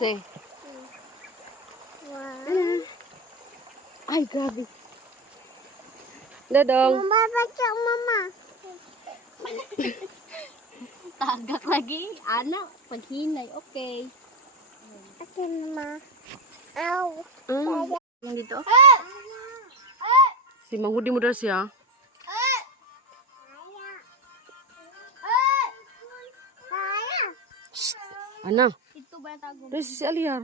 Say. Wow. Ay, grabe. Dodong. Mama, baca mama. Tagak lagi. Anak, paghinay. Okay. Oke, mama. Au. Lang dito. Si Manghudi mo daw siya. Shh. Ana. Ito ba yung tago? Dari si Aliar.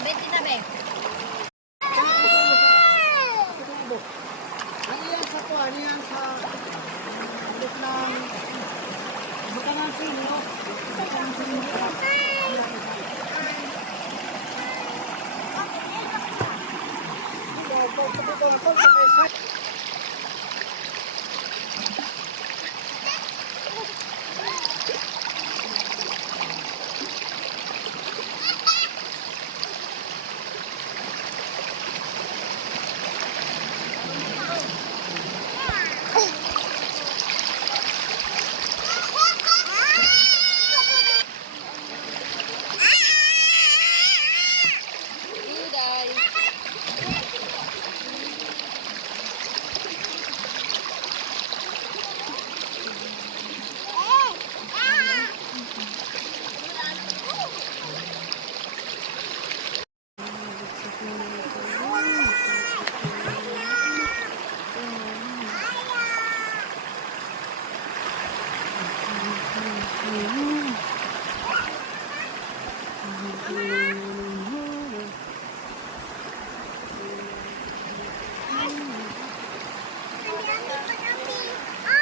Betty na, be. Ano yan sa kuha? Ano yan sa ulit ng buka ng sino? Buka ng sino.